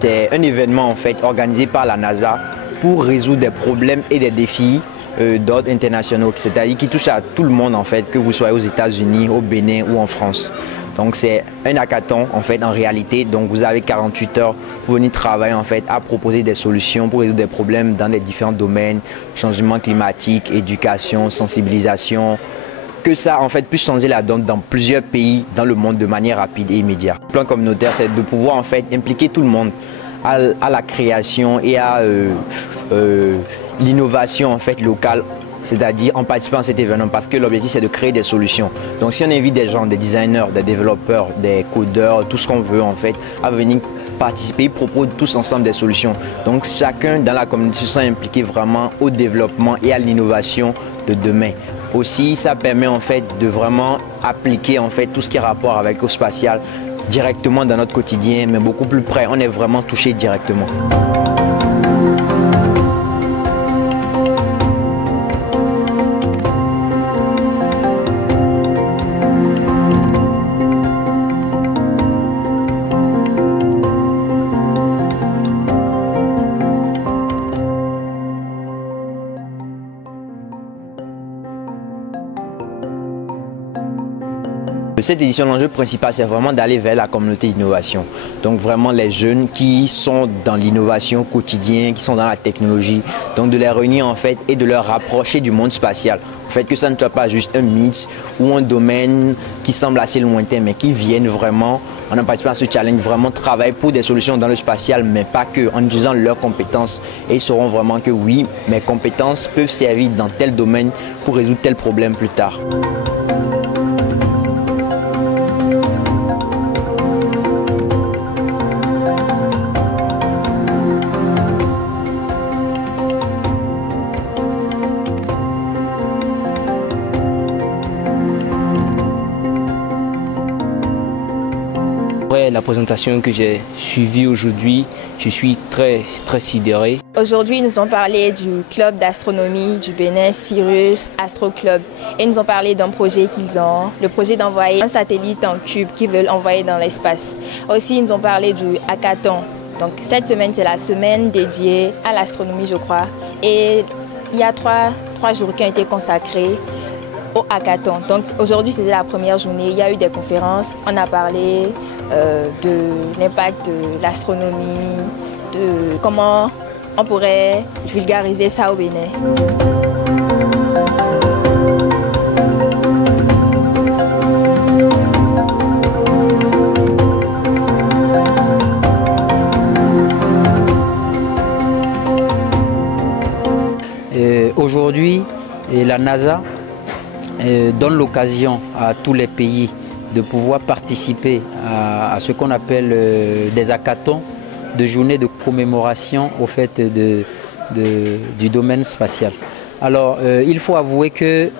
C'est un événement en fait organisé par la NASA pour résoudre des problèmes et des défis d'ordre internationaux, c'est-à-dire qui touchent à tout le monde en fait, que vous soyez aux États-Unis, au Bénin ou en France. Donc c'est un hackathon en fait en réalité, donc vous avez 48 heures pour venir travailler en fait à proposer des solutions pour résoudre des problèmes dans les différents domaines, changement climatique, éducation, sensibilisation, que ça en fait puisse changer la donne dans plusieurs pays dans le monde de manière rapide et immédiate. Le plan communautaire, c'est de pouvoir en fait impliquer tout le monde à la création et à l'innovation en fait locale, c'est-à-dire en participant à cet événement, parce que l'objectif c'est de créer des solutions. Donc si on invite des gens, des designers, des développeurs, des codeurs, tout ce qu'on veut en fait, à venir participer, ils proposent tous ensemble des solutions. Donc chacun dans la communauté se sent impliqué vraiment au développement et à l'innovation de demain. Aussi, ça permet en fait de vraiment appliquer en fait tout ce qui est rapport avec le spatial directement dans notre quotidien, mais beaucoup plus près. On est vraiment touché directement. Cette édition, l'enjeu principal, c'est vraiment d'aller vers la communauté d'innovation. Donc vraiment les jeunes qui sont dans l'innovation quotidienne, qui sont dans la technologie, donc de les réunir en fait et de leur rapprocher du monde spatial. En fait que ça ne soit pas juste un mythe ou un domaine qui semble assez lointain, mais qui viennent vraiment, en participant à ce challenge, vraiment travailler pour des solutions dans le spatial, mais pas que, en utilisant leurs compétences. Et ils sauront vraiment que oui, mes compétences peuvent servir dans tel domaine pour résoudre tel problème plus tard. La présentation que j'ai suivie aujourd'hui, je suis très sidéré. Aujourd'hui, ils nous ont parlé du club d'astronomie du Bénin, Sirius Astro Club. Et ils nous ont parlé d'un projet qu'ils ont, le projet d'envoyer un satellite en cube qu'ils veulent envoyer dans l'espace. Aussi, ils nous ont parlé du hackathon. Donc cette semaine, c'est la semaine dédiée à l'astronomie, je crois. Et il y a trois jours qui ont été consacrés au hackathon. Donc aujourd'hui, c'était la première journée. Il y a eu des conférences. On a parlé de l'impact de l'astronomie, de comment on pourrait vulgariser ça au Bénin. Aujourd'hui, la NASA donne l'occasion à tous les pays de pouvoir participer à ce qu'on appelle des hackathons, de journées de commémoration au fait du domaine spatial. Alors, il faut avouer que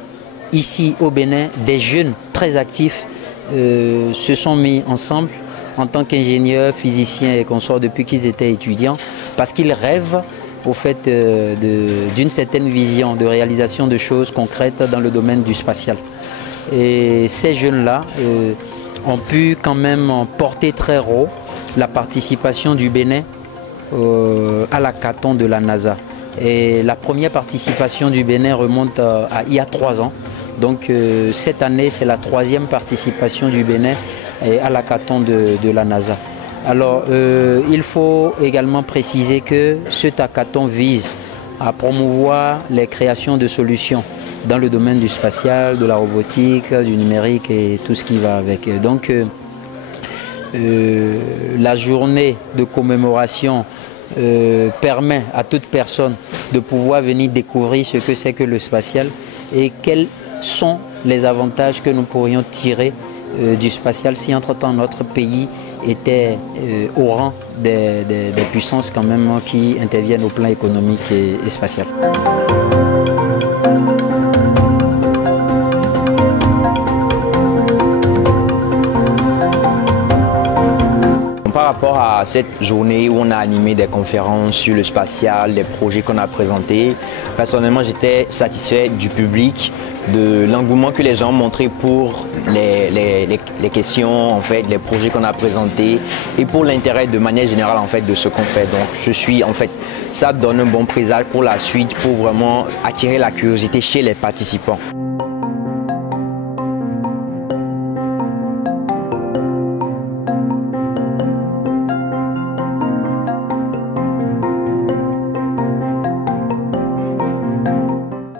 ici au Bénin, des jeunes très actifs se sont mis ensemble en tant qu'ingénieurs, physiciens et consorts depuis qu'ils étaient étudiants, parce qu'ils rêvent au fait d'une certaine vision de réalisation de choses concrètes dans le domaine du spatial. Et ces jeunes-là ont pu quand même porter très haut la participation du Bénin à l'hackathon de la NASA. Et la première participation du Bénin remonte à il y a 3 ans. Donc cette année, c'est la 3e participation du Bénin à l'hackathon de la NASA. Alors il faut également préciser que ce hackathon vise à promouvoir les créations de solutions dans le domaine du spatial, de la robotique, du numérique et tout ce qui va avec. Donc la journée de commémoration permet à toute personne de pouvoir venir découvrir ce que c'est que le spatial et quels sont les avantages que nous pourrions tirer du spatial si entre-temps notre pays était au rang des puissances quand même qui interviennent au plan économique et spatial. Par rapport à cette journée où on a animé des conférences sur le spatial, les projets qu'on a présentés, personnellement j'étais satisfait du public, de l'engouement que les gens ont montré pour les questions, en fait, les projets qu'on a présentés et pour l'intérêt de manière générale en fait, de ce qu'on fait. Donc ça donne un bon présage pour la suite, pour vraiment attirer la curiosité chez les participants.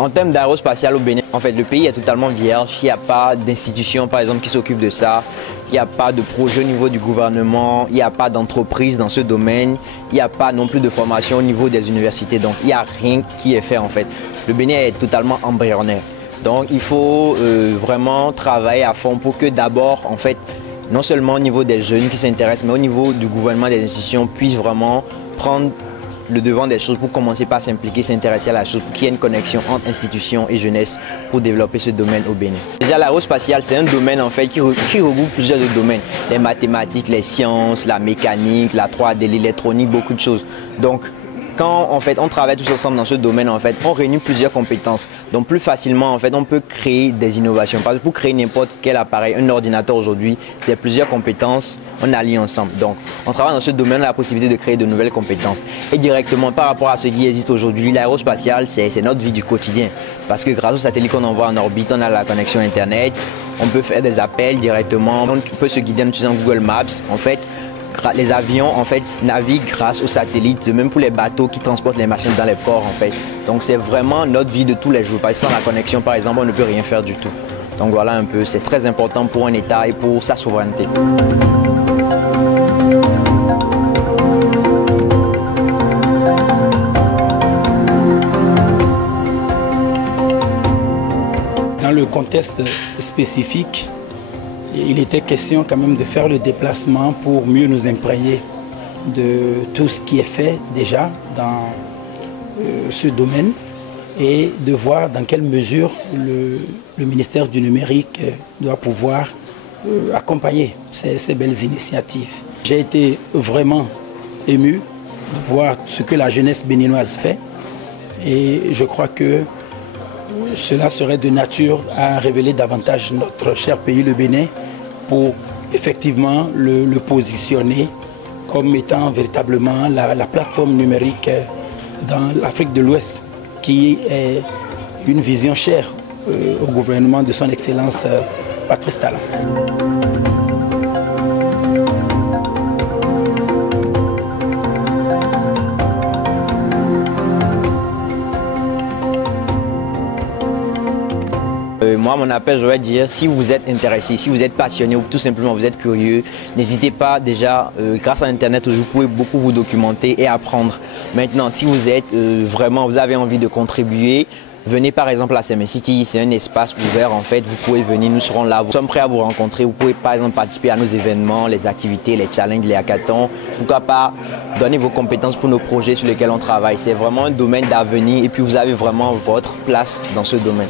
En termes d'aérospatial au Bénin, en fait, le pays est totalement vierge. Il n'y a pas d'institution, par exemple, qui s'occupe de ça. Il n'y a pas de projet au niveau du gouvernement. Il n'y a pas d'entreprise dans ce domaine. Il n'y a pas non plus de formation au niveau des universités. Donc, il n'y a rien qui est fait, en fait. Le Bénin est totalement embryonnaire. Donc, il faut vraiment travailler à fond pour que d'abord, en fait, non seulement au niveau des jeunes qui s'intéressent, mais au niveau du gouvernement, des institutions, puissent vraiment prendre le devant des choses pour commencer par s'impliquer, s'intéresser à la chose, pour qu'il y ait une connexion entre institutions et jeunesse pour développer ce domaine au Bénin. Déjà, l'aérospatial, c'est un domaine en fait qui regroupe plusieurs autres domaines. Les mathématiques, les sciences, la mécanique, la 3D, l'électronique, beaucoup de choses. Donc, quand en fait, on travaille tous ensemble dans ce domaine, en fait, on réunit plusieurs compétences. Donc plus facilement, en fait, on peut créer des innovations. Parce que pour créer n'importe quel appareil, un ordinateur aujourd'hui, c'est plusieurs compétences, on allie ensemble. Donc on travaille dans ce domaine, on a la possibilité de créer de nouvelles compétences. Et directement par rapport à ce qui existe aujourd'hui, l'aérospatial, c'est notre vie du quotidien. Parce que grâce aux satellites qu'on envoie en orbite, on a la connexion Internet, on peut faire des appels directement, on peut se guider en utilisant Google Maps. En fait, les avions en fait naviguent grâce aux satellites, même pour les bateaux qui transportent les machines dans les ports en fait. Donc c'est vraiment notre vie de tous les jours. Parce que sans la connexion par exemple, on ne peut rien faire du tout. Donc voilà un peu, c'est très important pour un État et pour sa souveraineté. Dans le contexte spécifique, il était question quand même de faire le déplacement pour mieux nous imprégner de tout ce qui est fait déjà dans ce domaine et de voir dans quelle mesure le ministère du numérique doit pouvoir accompagner ces belles initiatives. J'ai été vraiment ému de voir ce que la jeunesse béninoise fait et je crois que cela serait de nature à révéler davantage notre cher pays, le Bénin, pour effectivement le positionner comme étant véritablement la plateforme numérique dans l'Afrique de l'Ouest, qui est une vision chère au gouvernement de son Excellence Patrice Talon. Moi, mon appel, je vais dire, si vous êtes intéressé, si vous êtes passionné ou tout simplement vous êtes curieux, n'hésitez pas déjà, grâce à Internet, vous pouvez beaucoup vous documenter et apprendre. Maintenant, si vous êtes vous avez envie de contribuer, venez par exemple à CMS City, c'est un espace ouvert en fait, vous pouvez venir, nous serons là, nous sommes prêts à vous rencontrer, vous pouvez par exemple participer à nos événements, les activités, les challenges, les hackathons, pourquoi pas donner vos compétences pour nos projets sur lesquels on travaille. C'est vraiment un domaine d'avenir et puis vous avez vraiment votre place dans ce domaine.